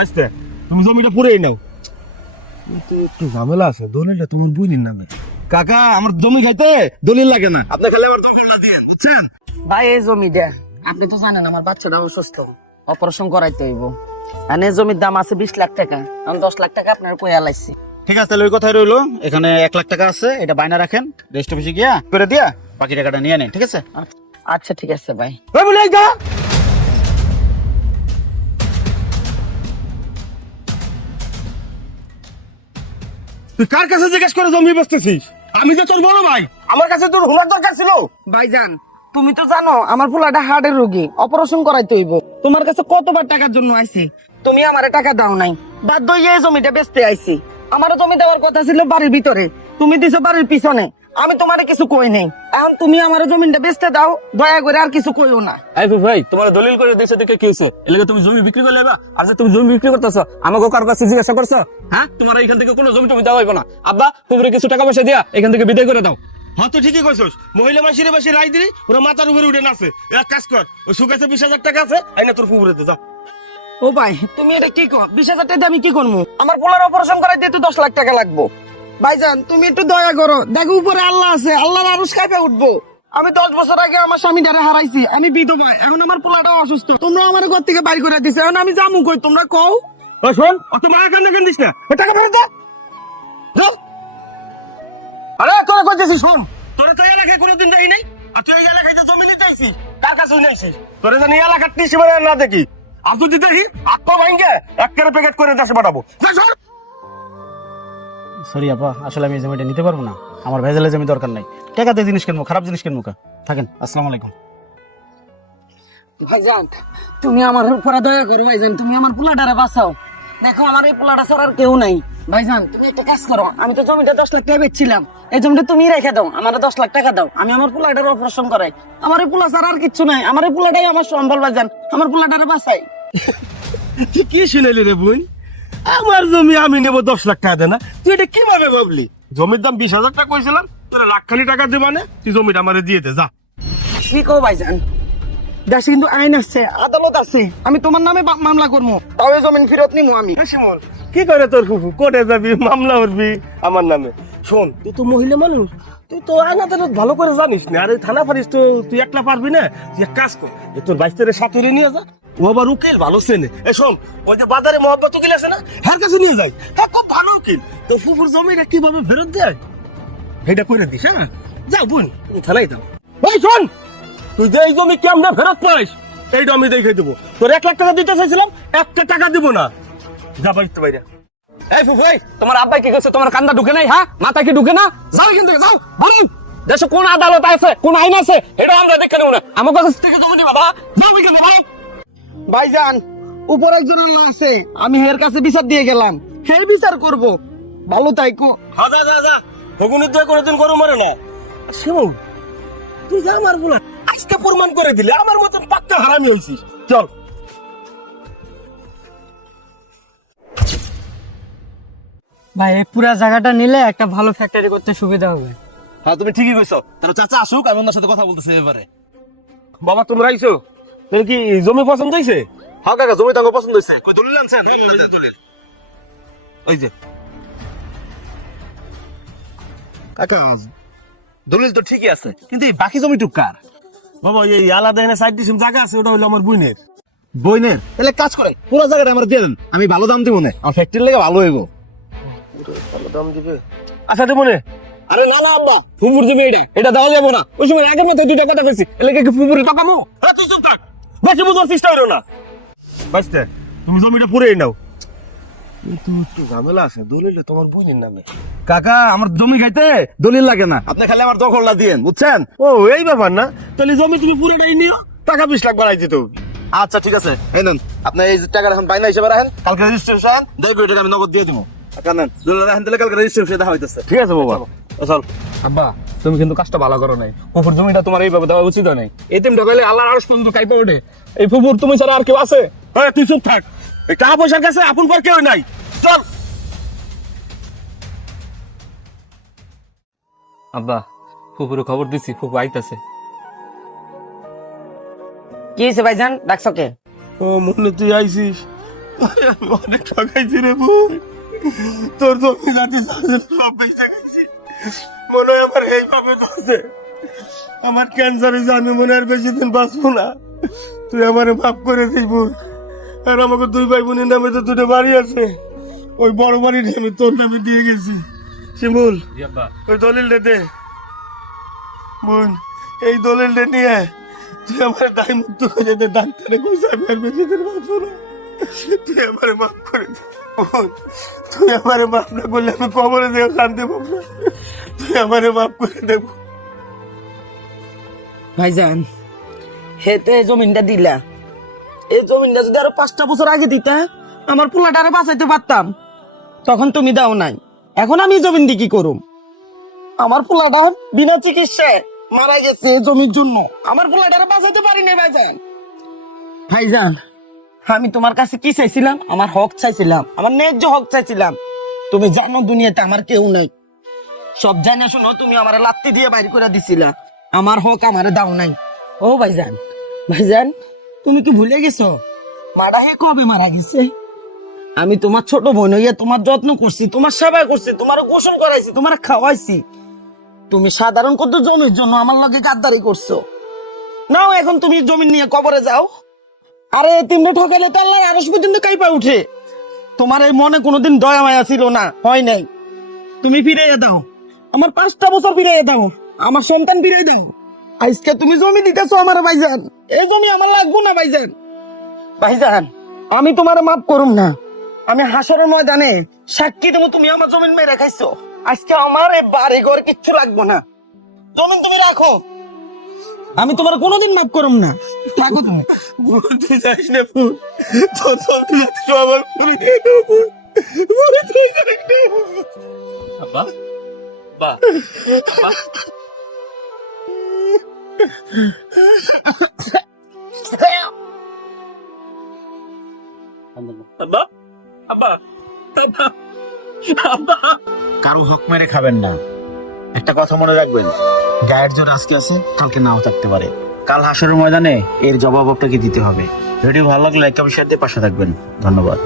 আচ্ছা তুমি জমিটা পুরেই নাও, কিন্তু একটু ঝামেলা আছে, দলিলটা তোমার বুঝির নামে। কাকা আমার জমি খাইতে দলিল লাগে না, আপনি খালি আমার দখলটা দিয়েন, বুঝছেন? ভাই এই জমিটা আপনি তো জানেন আমার বাচ্চাটা অসুস্থ, অপারেশন করাইতে হইব। আর এই জমির দাম আছে 20 লাখ টাকা, আমি 10 লাখ টাকা আপনার কইয়া লাইছি। ঠিক আছে, তাহলে ওই কথাই রইলো। এখানে 1 লাখ টাকা আছে, এটা বাইনা রাখেন, রেজিস্ট অফিসে গিয়া করে দিয়া বাকি টাকাটা নিয়ে নেন, ঠিক আছে? আচ্ছা ঠিক আছে ভাই। ওই বলে যা, তুই কার কাছে জিজ্ঞেস করে জমি বেচতেছিস? আমি তো তোর বড় ভাই, আমার কাছে তোর হুনার দরকার ছিল। ভাইজান তুমি তো জানো আমার পোলাটা হার্টের রোগী, অপারেশন করাইতে হইব। তোমার কাছে কতবার টাকার জন্য আইছি, তুমি আমারে টাকা দাও নাই, বাধ্য হয়ে এই জমিটা বেচতে আইছি। আমারও জমি দেওয়ার কথা ছিল বাড়ির ভিতরে, তুমি দিছো বাড়ির পিছনে। আমি তোমারে কিছু কই নাই, এখন তুমি আমার জমিটা বেচতে দাও, দয়া করে আর কিছু কইও না। এই ভাই তোমার দলিল করে দিয়েছে দেখে কি হয়েছে? এলাকা তুমি জমি বিক্রি করে লেবা, আর যে তুমি জমি বিক্রি করতেছো আমাকে কার কাছে জিজ্ঞাসা করছো? হ্যাঁ, তোমার এখান থেকে কোনো জমি টমি দেওয়া হইব না। আব্বা পুকুরে কিছু টাকা পয়সা দিয়া এখান থেকে বিদায় করে দাও। হ্যাঁ তো ঠিকই কইছস, মহিলা মাসিরে বাসি রাই দিলি ওরা মাথার উপরে উঠে নাচে। এক কাজ কর, ওই সুকাছে 20,000 টাকা আছে, আইনা তোর পুকুরে দে, যা। ও ভাই তুমি এটা কি কর, 20,000 টাকা দিয়ে আমি কি করবো? আমার পোলার অপারেশন করাইতে তো 10 লাখ টাকা লাগবো। ভাইজান তুমি একটু দয়া করো, দেখো উপরে আল্লাহ আছে, আল্লাহর আরশ কাঁপে উঠবো। আমি 10 বছর আগে আমার স্বামীটারে হারাইছি, আমি বিধবা, এখন আমার পোলাটাও অসুস্থ। তোমরা আমার ঘর থেকে বাইর করে দিছে, এখন আমি যামু কই তোমরা কও? ওই শোন, অত মায়া কান্না কান্দিস না, ওই টাকা ফেরত দে, যাও। আরে তোরা কইতেছিস, শোন, তোরা তো এই এলাকায় কোনোদিন যাই নাই, আর তুই এই এলাকায় যে জমি নিতে আইছিস, কার কাছে নিয়েছিস? তোরা জানি এলাকার টিসি বানা না দেখি, আর যদি দেখি আত্মা ভাঙ্গে একটা প্যাকেট করে দেশে পাঠাবো। যা, শোন। সরি আপা, আসলে আমি এই জমিটা নিতে পারবো না, আমার ভেজালের জমি দরকার নাই। টাকাতে জিনিস কিনবো, খারাপ জিনিস কিনবো কা? থাকেন, আসসালামু আলাইকুম। ভাইজান তুমি আমার উপরে দয়া করো, ভাইজান তুমি আমার পোলাটারে বাঁচাও। দেখো আমার এই পোলাটা ছাড়া আর কেউ নাই। ভাইজান তুমি একটা কাজ করো, আমি তো জমিটা 10 লাখ টাকা বেচছিলাম, এই জমিটা তুমি রেখে দাও, আমার 10 লাখ টাকা দাও, আমি আমার পোলাটার অপারেশন করাই। আমার এই পোলা ছাড়া আর কিচ্ছু নাই, আমার এই পোলাটাই আমার সম্বল। ভাইজান আমার পোলাটারে বাঁচাই। তুই কি শুনালি রে বোন? আমার জমি আমি নেবো 10 লাখ টাকা দে না, তুই এটা কিভাবে ভাবলি? জমির দাম 20,000 টাকা কইছিলাম, তোরা লাখখানি টাকা দে, মানে তুই জমিটা আমারে দিয়ে দে, যা। ঠিক ও ভাইজান, দেশে কিন্তু আইন আছে, আদালত আছে, আমি তোমার নামে মামলা করবো, তাও এই জমিন ফেরত নিবো আমি। শিমুল, কি করে তোর ফুফু কোর্টে যাবি, মামলা করবি আমার নামে? শোন, তুই তো মহিলা মানুষ, তুই তো আইন আদালত ভালো করে জানিস না, আর এই থানা পারিস তো তুই একলা পারবি না। তুই এক কাজ কর, তোর বাইস্তারে সাথে নিয়ে যা, ও আবার উকিল ভালো চেনে। এ শোন, ওই যে বাজারে মহব্বত উকিল আছে না, হ্যাঁ কাছে নিয়ে যাই, হ্যাঁ খুব ভালো উকিল। তো ফুফুর জমিটা কিভাবে ফেরত দেয় সেটা করে দিস। হ্যাঁ যাও বোন, তুমি থানায় দাও। ওই শোন, তুই যে এই জমি কেমনে ফেরত পাইস এইটা আমি দেখে দেবো। তোর 1 লাখ টাকা দিতে চাইছিলাম, 1 টাকা দিব না, যা বাড়িতে বাইরে। এই ফুফু, এই তোমার আব্বাই কি করছে? তোমার কান্দা ঢুকে নাই? হ্যাঁ, মাথা কি ঢুকে না? যাও এখান থেকে, যাও। বলুন দেশে কোন আদালত আছে, কোন আইন আছে, এটা আমরা দেখে নেব না। আমার কাছে থেকে জমি নিবা, বাবা যাও এখানে, ভাই। ভাইজান উপর একজন আল্লাহ আছে, আমি এর কাছে বিচার দিয়ে গেলাম, সেই বিচার করব। ভালো তাইকো। হ্যাঁ যা যা যা, হগুনি তুই কোনোদিন গরু মারে না। শিমুল, তুই যা আমার বলা আজকে প্রমাণ করে দিলে আমার মতন পাক্কা হারামি হয়েছিস। চল। ভাই এই পুরা জায়গাটা নিলে একটা ভালো ফ্যাক্টরি করতে সুবিধা হবে। হ্যাঁ তুমি ঠিকই কইছো, তোর চাচা আসুক, আমি ওনার সাথে কথা বলতেছি এবারে। বাবা তোমরা আইছো, তোর কি জমি পছন্দ হয়েছে? হ্যাঁ কাকা, জমি তাঙ্গ পছন্দ হয়েছে। কই দলিল আনছেন? ওই যে কাকা, দলিল তো ঠিকই আছে, কিন্তু এই বাকি জমি টুকার বাবা, এই আলাদা এনে 4 ডিসিম জায়গা আছে, ওটা হলো আমার বোনের। বইনের তাহলে কাজ করে পুরো জায়গাটা আমার দিয়ে দেন, আমি ভালো দাম দিব না, আমার ফ্যাক্টরি লেগে ভালো হইব। ভালো দাম দিবে? আচ্ছা দেবো না। আরে না না আব্বা, ফুফুর জমি এটা দেওয়া যাবে না। ওই সময় আগের মতো 2 টাকা কইছি, এলাকা কি ফুফুরে টাকা মো? আরে তুই চুপ থাক, বেশি বুঝার চেষ্টা করো না। বাস্তে তুমি জমিটা পুরেই নাও, কিন্তু একটু ঝামেলা আছে, দলিল তোমার বোনের নামে। কাকা আমার জমি খাইতে দলিল লাগে না, আপনি খালি আমার দখলটা দিয়েন, বুঝছেন? ও এই ব্যাপার না, তাহলে জমি তুমি পুরোটাই নিও, টাকা 20 লাখ বাড়াই দিত। আচ্ছা ঠিক আছে, এই নেন আপনি এই টাকাটা এখন বাইনা হিসেবে রাখেন, কালকে রেজিস্ট্রেশন দেখবো, এটাকে আমি নগদ দিয়ে দিব। টাকা নেন, দলিল রাখেন, তাহলে কালকে রেজিস্ট্রেশন দেখা হইতেছে। ঠিক আছে বাবা, চল। আব্বা তুমি কিন্তু কাজটা ভালো করো নাই, ফুফুর জমিটা তোমার এইভাবে দেওয়া উচিত নাই। এতিম ঢাকাইলে আল্লাহর আরশ পর্যন্ত কাইপা ওঠে। এই ফুফুর তুমি ছাড়া আর কেউ আছে? হ্যাঁ তুই চুপ থাক, এই টাকা পয়সার কাছে আপন পর কেউ নাই। চল। আব্বা ফুফুরে খবর দিছি, ফুফু আইতাছে। কি হয়েছে ভাইজান, ডাকছো কে? ও মনে তুই আইছিস, অনেক ঠকাইছি রে বোন, তোর জমি জাতি সব বেঁচে গেছি, মনে হয় আমার এইভাবে ধরছে, আমার ক্যান্সার হয়েছে, আমি মনে আর বেশি দিন বাঁচবো না, তুই আমার মাফ করে দিস বোন। আর আমাকে দুই ভাই বোনের নামে তো দুটো বাড়ি আছে, ওই বড় বাড়িটা আমি তোর নামে দিয়ে গেছি। শিমুল, ওই দলিলটা দে বোন, এই দলিলটা নিয়ে তুই আমার দায় মুক্ত করে দে, ডাক্তারে কইছে আমি আর বেশি দিন বাঁচবো না, তুই আমার মাফ করে দে বোন, তুই আমার মাফ না করলে আমি কবরে দিয়ে শান্তি পাবো না, তুই আমার মাফ করে দেব। ভাইজান, হেতে এই জমিনটা দিলা, এই জমিনটা যদি আরো 5টা বছর আগে দিতা আমার পোলাটা আরো বাঁচাইতে পারতাম, তখন তুমি দাও নাই, এখন আমি এই জমিন দিয়ে কি করুম? আমার পোলাটা বিনা চিকিৎসায় মারা গেছে এই জমির জন্য, আমার পোলাটা আরো বাঁচাইতে পারি নাই ভাইজান। ভাইজান, আমি তোমার কাছে কি চাইছিলাম? আমার হক চাইছিলাম, আমার ন্যায্য হক চাইছিলাম। তুমি জানো দুনিয়াতে আমার কেউ নাই, সব জানা শোনো তুমি আমার লাত্তি দিয়ে বাইর করে দিছিলা, আমার হক আমারে দাও নাই। ও ভাইজান, ভাইজান তুমি কি ভুলে গেছো মাডা হে কবে মারা গেছে? আমি তোমার ছোট বোন হইয়া তোমার যত্ন করছি, তোমার সেবা করছি, তোমার গোসল করাইছি, তোমার খাওয়াইছি, তুমি সাধারণ কত জমির জন্য আমার লগে গাদ্দারি করছো। নাও এখন তুমি জমি নিয়ে কবরে যাও। আরে তিনটে ঠকালে তো আল্লাহর আরশ পর্যন্ত কাইপা উঠে। তোমার এই মনে কোনোদিন দয়া মায়া ছিল না, হয় নাই। তুমি ফিরাইয়া দাও আমার 5টা বছর, ফিরাইয়া দাও আমার সন্তান, ফিরাই দাও। আজকে তুমি জমি দিতেছো আমার ভাইজান, এই জমি আমার লাগবো না ভাইজান। ভাইজান, আমি তোমার মাফ করুম না, আমি হাসরের ময়দানে সাক্ষী দেবো তুমি আমার জমিন মেরে খাইছো। আজকে আমার এই বাড়ি ঘর কিচ্ছু লাগবো না, জমিন তুমি রাখো, আমি তোমার কোনোদিন মাফ করুম না, রাখো তুমি। বোন তুই যাইস না বোন, তোর জমি জাতি সব আমার করে দিয়ে দেবো বোন, বোন তুই যাইস না বোন। আব্বা, আব্বা, আব্বা, আব্বা, আব্বা, আব্বা। কারো হক মেরে খাবেন না। একটা কথা মনে রাখবেন, গায়ের জোর আজকে আছে, কালকে নাও থাকতে পারে। কাল হাসরের ময়দানে এর জবাব আপনাকে দিতে হবে। ভিডিও ভালো লাগলে লাইক কমেন্ট শেয়ার দিয়ে পাশে থাকবেন। ধন্যবাদ।